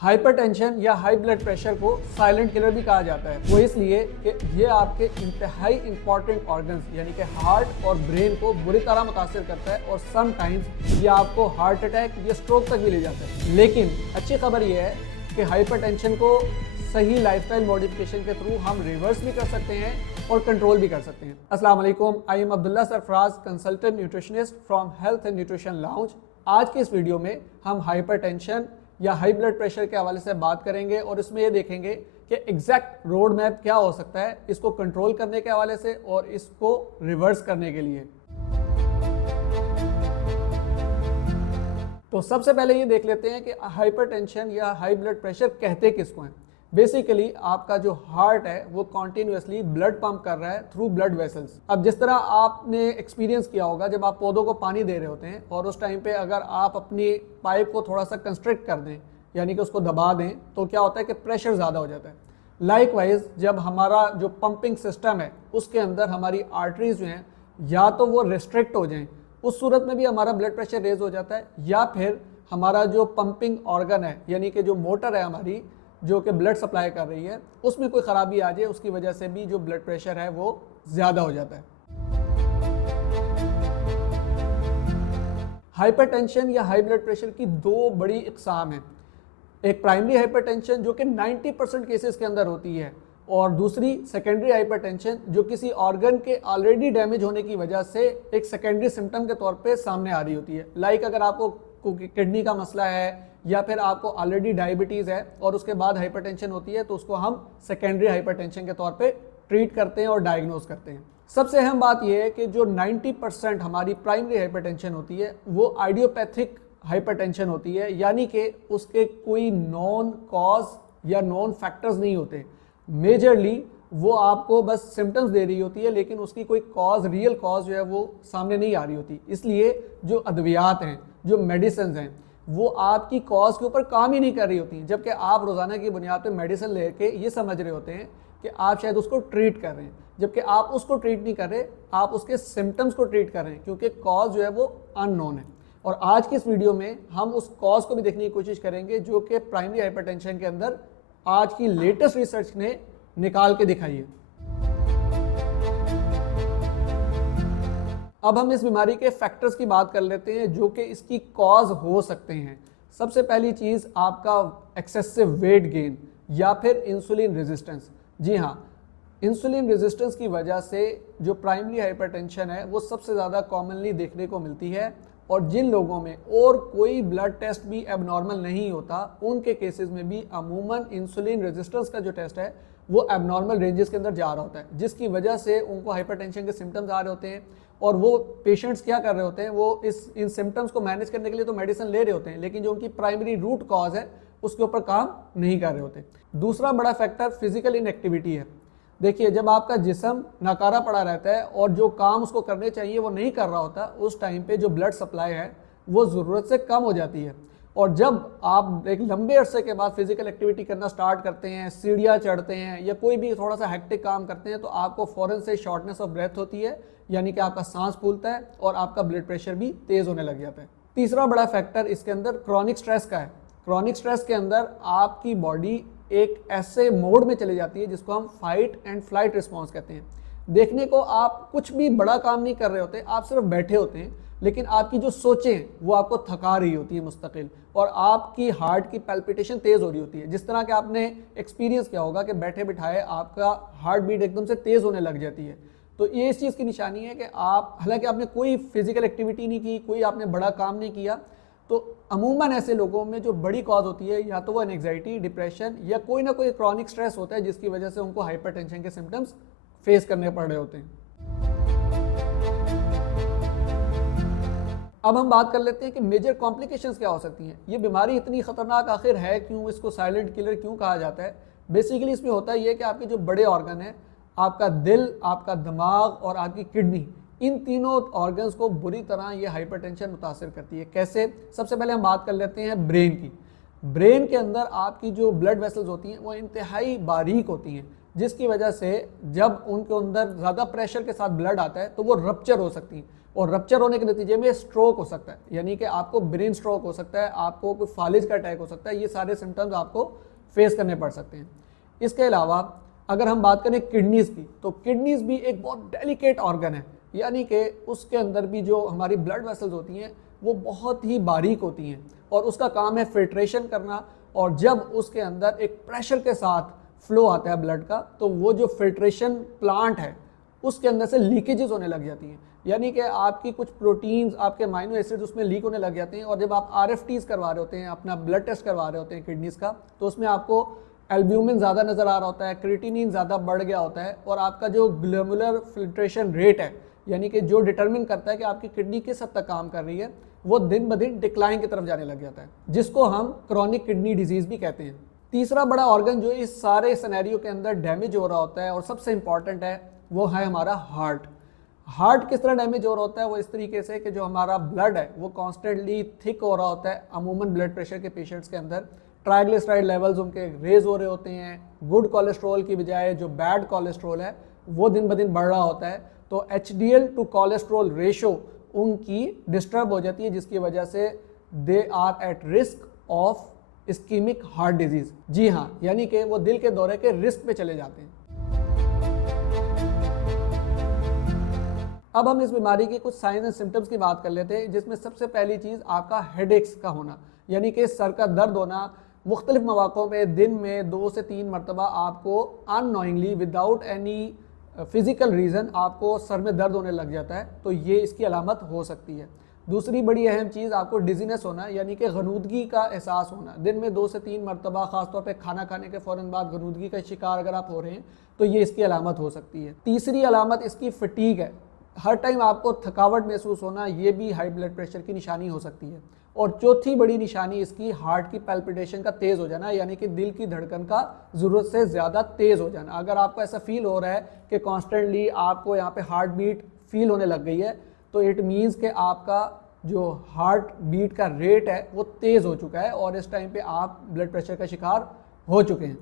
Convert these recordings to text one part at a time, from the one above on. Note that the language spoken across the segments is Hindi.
हाइपरटेंशन या हाई ब्लड प्रेशर को साइलेंट किलर भी कहा जाता है। वो इसलिए कि ये आपके इंतहाई इंपॉर्टेंट ऑर्गन्स यानी कि हार्ट और ब्रेन को बुरी तरह मुतासिर करता है और समटाइम्स ये आपको हार्ट अटैक या स्ट्रोक तक भी ले जाता है। लेकिन अच्छी खबर ये है कि हाइपरटेंशन को सही लाइफस्टाइल मॉडिफिकेशन के थ्रू हम रिवर्स भी कर सकते हैं और कंट्रोल भी कर सकते हैं। अस्सलाम वालेकुम, I am Abdullah Sarfaraz, consultant nutritionist from health and nutrition lounge. आज की इस वीडियो में हम हाइपरटेंशन या हाई ब्लड प्रेशर के हवाले से बात करेंगे और इसमें ये देखेंगे कि एग्जैक्ट रोड मैप क्या हो सकता है इसको कंट्रोल करने के हवाले से और इसको रिवर्स करने के लिए। तो सबसे पहले ये देख लेते हैं कि हाइपरटेंशन या हाई ब्लड प्रेशर कहते किसको हैं। बेसिकली आपका जो हार्ट है वो कॉन्टिन्यूसली ब्लड पंप कर रहा है थ्रू ब्लड वेसल्स। अब जिस तरह आपने एक्सपीरियंस किया होगा जब आप पौधों को पानी दे रहे होते हैं और उस टाइम पे अगर आप अपनी पाइप को थोड़ा सा कंस्ट्रिक्ट कर दें यानी कि उसको दबा दें तो क्या होता है कि प्रेशर ज़्यादा हो जाता है। लाइकवाइज जब हमारा जो पंपिंग सिस्टम है उसके अंदर हमारी आर्टरीज जो हैं या तो वो रिस्ट्रिक्ट हो जाएं, उस सूरत में भी हमारा ब्लड प्रेशर रेज हो जाता है, या फिर हमारा जो पंपिंग ऑर्गन है यानी कि जो मोटर है हमारी जो कि ब्लड सप्लाई कर रही है उसमें कोई ख़राबी आ जाए, उसकी वजह से भी जो ब्लड प्रेशर है वो ज़्यादा हो जाता है। हाइपरटेंशन या हाई ब्लड प्रेशर की दो बड़ी इकसाम हैं। एक प्राइमरी हाइपरटेंशन जो कि 90% केसेस के अंदर होती है और दूसरी सेकेंडरी हाइपरटेंशन जो किसी ऑर्गन के ऑलरेडी डैमेज होने की वजह से एक सेकेंडरी सिम्टम के तौर पे सामने आ रही होती है। लाइक अगर आपको किडनी का मसला है या फिर आपको ऑलरेडी डायबिटीज़ है और उसके बाद हाइपरटेंशन होती है तो उसको हम सेकेंडरी हाइपरटेंशन के तौर पे ट्रीट करते हैं और डायग्नोज करते हैं। सबसे अहम बात यह है कि जो 90% हमारी प्राइमरी हाइपरटेंशन होती है वो आइडियोपैथिक हाइपरटेंशन होती है, यानी कि उसके कोई नॉन कॉज या नॉन फैक्टर्स नहीं होते। मेजरली वो आपको बस सिम्टम्स दे रही होती है लेकिन उसकी कोई कॉज, रियल कॉज जो है वो सामने नहीं आ रही होती। इसलिए जो अद्वियात हैं, जो मेडिसिन हैं, वो आपकी कॉज के ऊपर काम ही नहीं कर रही होती, जबकि आप रोज़ाना की बुनियाद पे मेडिसिन लेके ये समझ रहे होते हैं कि आप शायद उसको ट्रीट कर रहे हैं, जबकि आप उसको ट्रीट नहीं कर रहे, आप उसके सिम्टम्स को ट्रीट कर रहे हैं क्योंकि कॉज जो है वो अननोन है। और आज की इस वीडियो में हम उस कॉज को भी देखने की कोशिश करेंगे जो कि प्राइमरी हाइपरटेंशन के अंदर आज की लेटेस्ट रिसर्च ने निकाल के दिखाई है। अब हम इस बीमारी के फैक्टर्स की बात कर लेते हैं जो कि इसकी कॉज हो सकते हैं। सबसे पहली चीज़ आपका एक्सेसिव वेट गेन या फिर इंसुलिन रेजिस्टेंस। जी हाँ, इंसुलिन रेजिस्टेंस की वजह से जो प्राइमरी हाइपरटेंशन है वो सबसे ज़्यादा कॉमनली देखने को मिलती है और जिन लोगों में और कोई ब्लड टेस्ट भी एबनॉर्मल नहीं होता उनके केसेस में भी अमूमन इंसुलिन रेजिस्टेंस का जो टेस्ट है वो एबनॉर्मल रेंजेस के अंदर जा रहा होता है, जिसकी वजह से उनको हाइपरटेंशन के सिम्टम्स आ रहे होते हैं। और वो पेशेंट्स क्या कर रहे होते हैं, वो इन सिम्टम्स को मैनेज करने के लिए तो मेडिसिन ले रहे होते हैं लेकिन जो उनकी प्राइमरी रूट कॉज है उसके ऊपर काम नहीं कर रहे होते। दूसरा बड़ा फैक्टर फिजिकल इनएक्टिविटी है। देखिए, जब आपका जिस्म नकारा पड़ा रहता है और जो काम उसको करने चाहिए वो नहीं कर रहा होता, उस टाइम पे जो ब्लड सप्लाई है वो ज़रूरत से कम हो जाती है। और जब आप एक लंबे अरसे के बाद फिजिकल एक्टिविटी करना स्टार्ट करते हैं, सीढ़ियाँ चढ़ते हैं या कोई भी थोड़ा सा हेक्टिक काम करते हैं तो आपको फ़ौरन से शॉर्टनेस ऑफ ब्रेथ होती है, यानी कि आपका सांस फूलता है और आपका ब्लड प्रेशर भी तेज़ होने लग जाता है। तीसरा बड़ा फैक्टर इसके अंदर क्रॉनिक स्ट्रेस का है। क्रॉनिक स्ट्रेस के अंदर आपकी बॉडी एक ऐसे मोड में चली जाती है जिसको हम फाइट एंड फ्लाइट रिस्पॉन्स कहते हैं। देखने को आप कुछ भी बड़ा काम नहीं कर रहे होते, आप सिर्फ बैठे होते हैं, लेकिन आपकी जो सोचें हैं वो आपको थका रही होती है मुस्तकिल, और आपकी हार्ट की पैल्पिटेशन तेज़ हो रही होती है। जिस तरह के आपने एक्सपीरियंस किया होगा कि बैठे बिठाए आपका हार्ट बीट एकदम से तेज़ होने लग जाती है। तो ये इस चीज़ की निशानी है कि आप, हालांकि आपने कोई फिजिकल एक्टिविटी नहीं की, कोई आपने बड़ा काम नहीं किया, तो अमूमन ऐसे लोगों में जो बड़ी कॉज होती है या तो वो एंग्जाइटी, डिप्रेशन या कोई ना कोई क्रॉनिक स्ट्रेस होता है जिसकी वजह से उनको हाइपरटेंशन के सिम्टम्स फेस करने पड़ रहे होते हैं। अब हम बात कर लेते हैं कि मेजर कॉम्प्लिकेशंस क्या हो सकती हैं। ये बीमारी इतनी ख़तरनाक आखिर है क्यों, इसको साइलेंट किलर क्यों कहा जाता है? बेसिकली इसमें होता ही है कि आपके जो बड़े ऑर्गन हैं, आपका दिल, आपका दिमाग और आपकी किडनी, इन तीनों ऑर्गन्स को बुरी तरह ये हाइपरटेंशन मुतासिर करती है। कैसे? सबसे पहले हम बात कर लेते हैं ब्रेन की। ब्रेन के अंदर आपकी जो ब्लड वेसल्स होती हैं वो इंतहाई बारीक होती हैं, जिसकी वजह से जब उनके अंदर ज़्यादा प्रेशर के साथ ब्लड आता है तो वो रप्चर हो सकती हैं और रप्चर होने के नतीजे में स्ट्रोक हो सकता है, यानी कि आपको ब्रेन स्ट्रोक हो सकता है, आपको कोई फालिज का अटैक हो सकता है। ये सारे सिम्टम्स आपको फेस करने पड़ सकते हैं। इसके अलावा अगर हम बात करें किडनीज़ की, तो किडनीज़ भी एक बहुत डेलिकेट ऑर्गन है, यानी कि उसके अंदर भी जो हमारी ब्लड वेसल्स होती हैं वो बहुत ही बारीक होती हैं और उसका काम है फिल्ट्रेशन करना। और जब उसके अंदर एक प्रेशर के साथ फ्लो आता है ब्लड का, तो वो जो फिल्ट्रेशन प्लांट है उसके अंदर से लीकेजेस होने लग जाती हैं, यानी कि आपकी कुछ प्रोटीन्स, आपके अमाइनो एसिड्स उसमें लीक होने लग जाते हैं। और जब आप RFTs करवा रहे होते हैं, अपना ब्लड टेस्ट करवा रहे होते हैं किडनीज़ का, तो उसमें आपको एल्ब्यूमिन ज़्यादा नज़र आ रहा होता है, क्रिएटिनिन ज़्यादा बढ़ गया होता है, और आपका जो ग्लोमेरुलर फिल्ट्रेशन रेट है, यानी कि जो डिटरमिन करता है कि आपकी किडनी किस हद तक काम कर रही है, वो दिन ब दिन डिक्लाइन की तरफ जाने लग जाता है, जिसको हम क्रॉनिक किडनी डिजीज़ भी कहते हैं। तीसरा बड़ा ऑर्गन जो इस सारे सिनेरियो के अंदर डैमेज हो रहा होता है और सबसे इंपॉर्टेंट है, वो है हमारा हार्ट। हार्ट किस तरह डैमेज हो रहा होता है? वो इस तरीके से कि जो हमारा ब्लड है वो कॉन्स्टेंटली थिक हो रहा होता है। अमूमन ब्लड प्रेशर के पेशेंट्स के अंदर ट्राइग्लिसराइड लेवल्स उनके रेज हो रहे होते हैं, गुड कोलेस्ट्रॉल की बजाय जो बैड कोलेस्ट्रॉल है वो दिन ब दिन बढ़ रहा होता है। तो HDL टू कोलेस्ट्रॉल रेशो उनकी डिस्टर्ब हो जाती है, जिसकी वजह से they are at risk of ischemic heart disease. जी हाँ, यानी कि वो दिल के दौरे के रिस्क पे चले जाते हैं। अब हम इस बीमारी के कुछ साइंस एंड सिम्टम्स की बात कर लेते हैं, जिसमें सबसे पहली चीज़ आपका हेडेक्स का होना, यानी कि सर का दर्द होना। मुख्तलिफ मौक़ों में दिन में 2 से 3 मरतबा आपको unknowingly without any physical reason आपको सर में दर्द होने लग जाता है, तो ये इसकी अलामत हो सकती है। दूसरी बड़ी अहम चीज़ आपको डिजीनेस होना, यानी कि गनूदगी का एहसास होना। दिन में 2 से 3 मरतबा, ख़ासतौर पे खाना खाने के फ़ौरन बाद गनूदगी का शिकार अगर आप हो रहे हैं, तो ये इसकी अलामत हो सकती है। तीसरी अलामत इसकी फटीग है, हर टाइम आपको थकावट महसूस होना, ये भी हाई ब्लड प्रेशर की निशानी हो सकती है। और चौथी बड़ी निशानी इसकी हार्ट की पैल्पिटेशन का तेज़ हो जाना, यानी कि दिल की धड़कन का ज़रूरत से ज़्यादा तेज़ हो जाना। अगर आपको ऐसा फील हो रहा है कि कॉन्स्टेंटली आपको यहाँ पे हार्ट बीट फील होने लग गई है, तो इट मीन्स कि आपका जो हार्ट बीट का रेट है वो तेज़ हो चुका है और इस टाइम पे आप ब्लड प्रेशर का शिकार हो चुके हैं।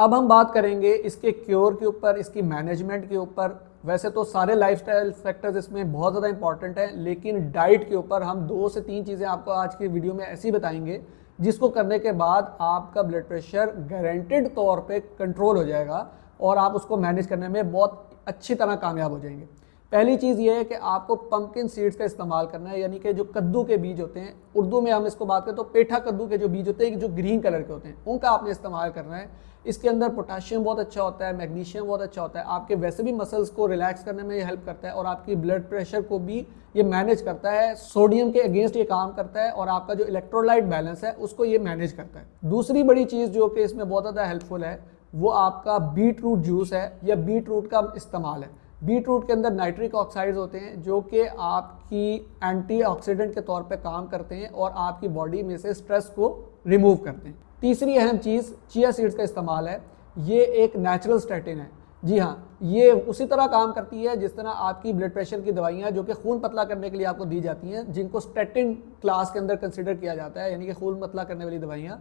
अब हम बात करेंगे इसके क्योर के ऊपर, इसकी मैनेजमेंट के ऊपर। वैसे तो सारे लाइफस्टाइल फैक्टर्स इसमें बहुत ज़्यादा इंपॉर्टेंट हैं, लेकिन डाइट के ऊपर हम 2 से 3 चीज़ें आपको आज की वीडियो में ऐसी बताएंगे जिसको करने के बाद आपका ब्लड प्रेशर गारंटेड तौर पे कंट्रोल हो जाएगा और आप उसको मैनेज करने में बहुत अच्छी तरह कामयाब हो जाएंगे। पहली चीज़ ये है कि आपको पंपकिन सीड्स का इस्तेमाल करना है, यानी कि जो कद्दू के बीज होते हैं, उर्दू में हम इसको बात करें तो पेठा कद्दू के जो बीज होते हैं, जो ग्रीन कलर के होते हैं, उनका आपने इस्तेमाल करना है। इसके अंदर पोटाशियम बहुत अच्छा होता है, मैग्नीशियम बहुत अच्छा होता है, आपके वैसे भी मसल्स को रिलैक्स करने में ये हेल्प करता है और आपकी ब्लड प्रेशर को भी ये मैनेज करता है, सोडियम के अगेंस्ट ये काम करता है और आपका जो इलेक्ट्रोलाइट बैलेंस है उसको ये मैनेज करता है। दूसरी बड़ी चीज़ जो कि इसमें बहुत ज़्यादा हेल्पफुल है वो आपका बीट रूट जूस है या बीट रूट का इस्तेमाल है। बीट रूट के अंदर नाइट्रिक ऑक्साइड्स होते हैं जो कि आपकी एंटीऑक्सीडेंट के तौर पे काम करते हैं और आपकी बॉडी में से स्ट्रेस को रिमूव करते हैं। तीसरी अहम चीज़ चिया सीड्स का इस्तेमाल है। ये एक नेचुरल स्टैटिन है। जी हाँ, ये उसी तरह काम करती है जिस तरह आपकी ब्लड प्रेशर की दवाइयाँ जो कि खून पतला करने के लिए आपको दी जाती हैं, जिनको स्टैटिन क्लास के अंदर कंसिडर किया जाता है, यानी कि खून पतला करने वाली दवाइयाँ,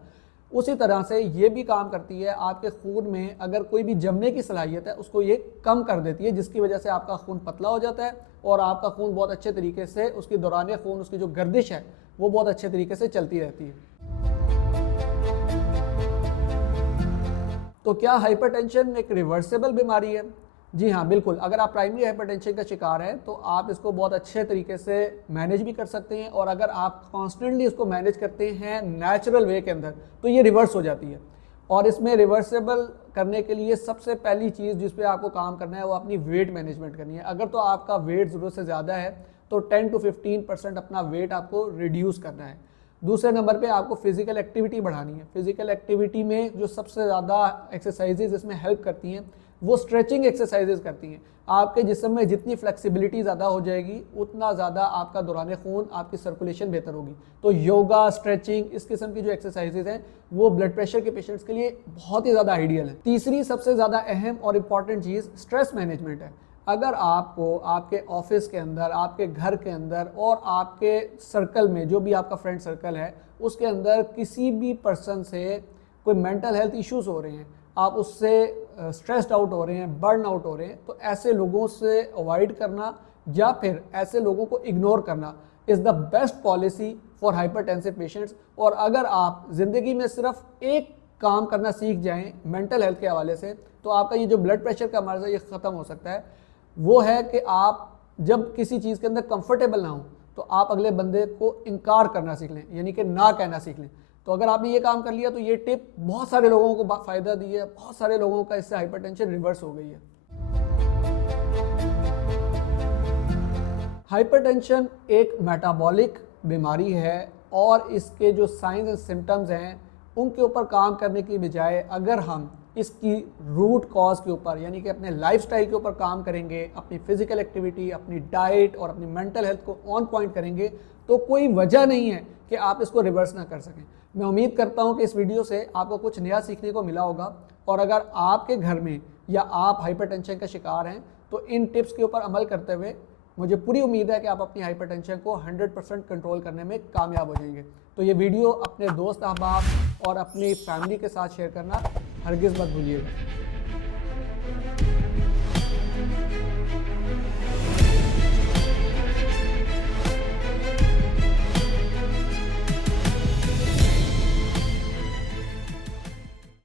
उसी तरह से ये भी काम करती है। आपके खून में अगर कोई भी जमने की सलाहियत है उसको ये कम कर देती है, जिसकी वजह से आपका खून पतला हो जाता है और आपका खून बहुत अच्छे तरीके से, उसकी दौरान खून, उसकी जो गर्दिश है वो बहुत अच्छे तरीके से चलती रहती है। तो क्या हाइपरटेंशन एक रिवर्सेबल बीमारी है? जी हाँ, बिल्कुल। अगर आप प्राइमरी हाइपरटेंशन का शिकार हैं तो आप इसको बहुत अच्छे तरीके से मैनेज भी कर सकते हैं और अगर आप कॉन्स्टेंटली इसको मैनेज करते हैं नेचुरल वे के अंदर तो ये रिवर्स हो जाती है। और इसमें रिवर्सेबल करने के लिए सबसे पहली चीज़ जिस पे आपको काम करना है वो अपनी वेट मैनेजमेंट करनी है। अगर तो आपका वेट ज़रूरत से ज़्यादा है तो 10 to 15% अपना वेट आपको रिड्यूस करना है। दूसरे नंबर पे आपको फिजिकल एक्टिविटी बढ़ानी है। फिजिकल एक्टिविटी में जो सबसे ज़्यादा एक्सरसाइजेज इसमें हेल्प करती हैं वो स्ट्रेचिंग एक्सरसाइजेज करती हैं। आपके जिस्म में जितनी फ्लेक्सिबिलिटी ज़्यादा हो जाएगी उतना ज़्यादा आपका दौरान खून, आपकी सर्कुलेशन बेहतर होगी। तो योगा, स्ट्रेचिंग, इस किस्म की जो एक्सरसाइजेज हैं वो ब्लड प्रेशर के पेशेंट्स के लिए बहुत ही ज़्यादा आइडियल है। तीसरी सबसे ज़्यादा अहम और इम्पॉर्टेंट चीज़ स्ट्रेस मैनेजमेंट है। अगर आपको आपके ऑफिस के अंदर, आपके घर के अंदर और आपके सर्कल में जो भी आपका फ्रेंड सर्कल है उसके अंदर किसी भी पर्सन से कोई मेंटल हेल्थ इश्यूज़ हो रहे हैं, आप उससे स्ट्रेस्ड आउट हो रहे हैं, बर्न आउट हो रहे हैं, तो ऐसे लोगों से अवॉइड करना या फिर ऐसे लोगों को इग्नोर करना is the best policy for hypertensive patients. और अगर आप ज़िंदगी में सिर्फ एक काम करना सीख जाएं मेंटल हेल्थ के हवाले से, तो आपका ये जो ब्लड प्रेशर का मर्ज़ है ये ख़त्म हो सकता है। वो है कि आप जब किसी चीज़ के अंदर कंफर्टेबल ना हो तो आप अगले बंदे को इनकार करना सीख लें, यानी कि ना कहना सीख लें। तो अगर आपने ये काम कर लिया तो ये टिप बहुत सारे लोगों को फ़ायदा दी है, बहुत सारे लोगों का इससे हाइपरटेंशन रिवर्स हो गई है। हाइपरटेंशन एक मेटाबॉलिक बीमारी है और इसके जो साइंस एंड सिम्टम्स हैं उनके ऊपर काम करने की बजाय अगर हम इसकी रूट कॉज के ऊपर यानी कि अपने लाइफस्टाइल के ऊपर काम करेंगे, अपनी फिजिकल एक्टिविटी, अपनी डाइट और अपनी मेंटल हेल्थ को ऑन पॉइंट करेंगे, तो कोई वजह नहीं है कि आप इसको रिवर्स ना कर सकें। मैं उम्मीद करता हूं कि इस वीडियो से आपको कुछ नया सीखने को मिला होगा और अगर आपके घर में या आप हाइपरटेंशन का शिकार हैं तो इन टिप्स के ऊपर अमल करते हुए मुझे पूरी उम्मीद है कि आप अपनी हाइपरटेंशन को 100% कंट्रोल करने में कामयाब हो जाएंगे। तो ये वीडियो अपने दोस्त अहबाब और अपनी फैमिली के साथ शेयर करना हरगिज़ मत भूलिएगा।